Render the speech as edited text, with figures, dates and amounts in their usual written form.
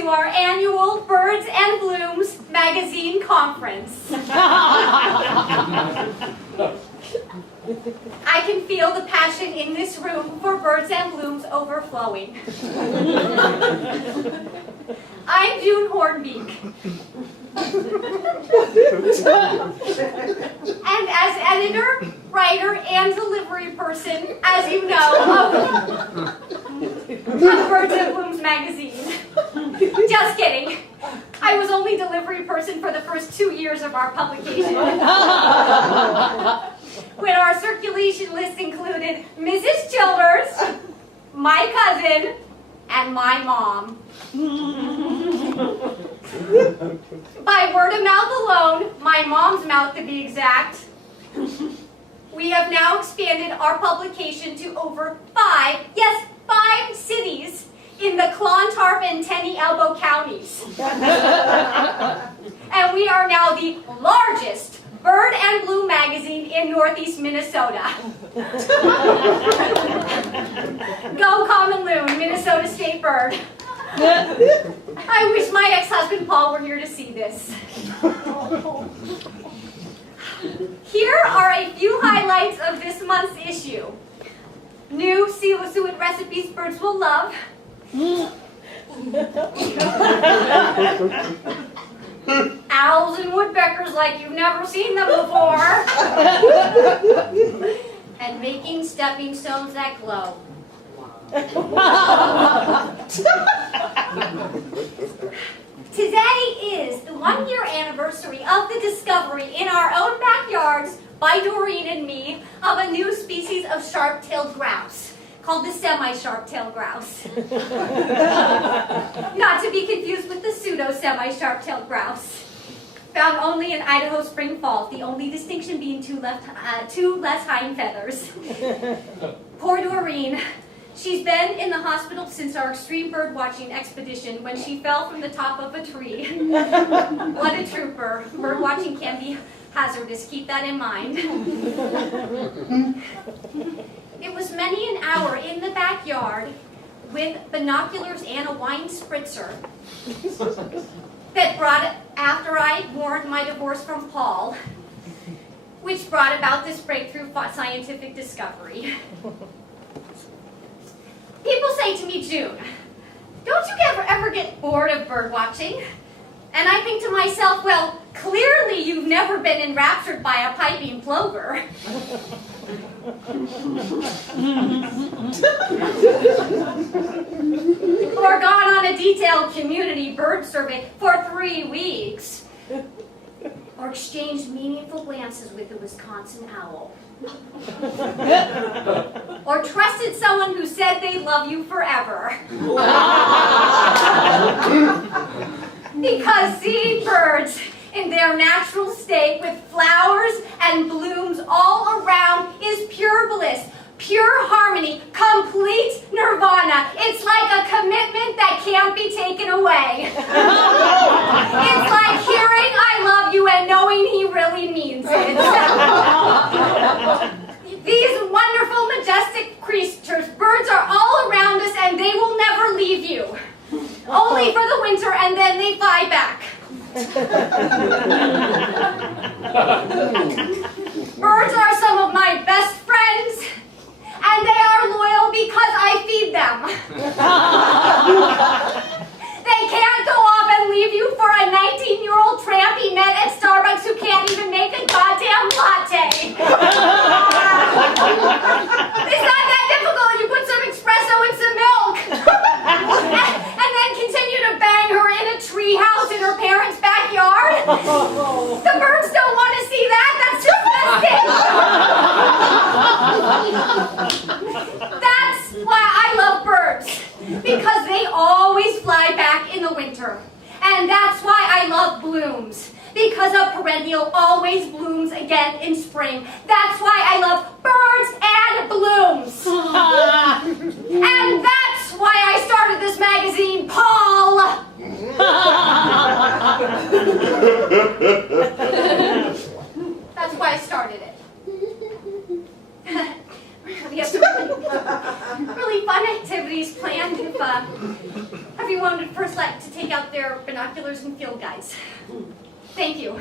to our annual Birds and Blooms magazine conference. I can feel the passion in this room for Birds and Blooms overflowing. I'm June Hornbeak. And as editor, writer, and delivery person, as you know, of Birds and Blooms magazine. Just kidding. I was only delivery person for the first 2 years of our publication. When our circulation list included Mrs. Childers, my cousin, and my mom. By word of mouth alone, my mom's mouth to be exact, we have now expanded our publication to over 5 cities in the Clontarf and Tenny Elbow counties. And we are now the largest Bird and Bloom magazine in Northeast Minnesota. Go Common Loon, Minnesota State Bird. I wish my ex-husband Paul were here to see this. Here are a few highlights of this month's issue. New Siwasuit recipes birds will love. Owls and woodpeckers like you've never seen them before. And making stepping stones that glow. Today is the 1-year anniversary of the discovery in our own backyards by Doreen and me of a new species of sharp-tailed grouse called the semi-sharp-tailed grouse. Not to be confused with the pseudo-semi-sharp-tailed grouse. Found only in Idaho Spring Falls, the only distinction being two less hind feathers. Poor Doreen. She's been in the hospital since our extreme bird watching expedition when she fell from the top of a tree. What a trooper. Bird watching can be hazardous. Keep that in mind. It was many an hour in the backyard with binoculars and a wine spritzer that brought, after I warned my divorce from Paul, which brought about this breakthrough scientific discovery. People say to me, June, don't you ever get bored of bird watching? And I think to myself, well, clearly you've never been enraptured by a piping plover. Or gone on a detailed community bird survey for 3 weeks. Or exchanged meaningful glances with the Wisconsin owl. Or trusted someone who said they love you forever. Because seeing birds in their natural state with flowers and blooms all around is pure bliss, pure harmony, complete nirvana. It's like a commitment that can't be taken away. It's like hearing I love you and knowing he really means it. These wonderful, majestic creatures, birds are all around us and they will never leave you. Only for the winter and then they fly back. Birds are some of my best friends and they are loyal because I feed them. They can't go off and leave you for a 19-year-old tramp he met at Starbucks who can't even make a goddamn latte. It's not that difficult. You put some espresso and some milk. And then continue to bang her in a tree house in her parents' backyard. The birds don't want to see that. That's disgusting. That's why I love birds. Because they always fly back in the winter. And that's why I love blooms. Because a perennial always blooms again in spring. That's why I love birds and blooms. And that's why I started this magazine, Paul. That's why I started it. We have some really fun activities planned if you anyone would first like to take out their binoculars and field guides. Thank you.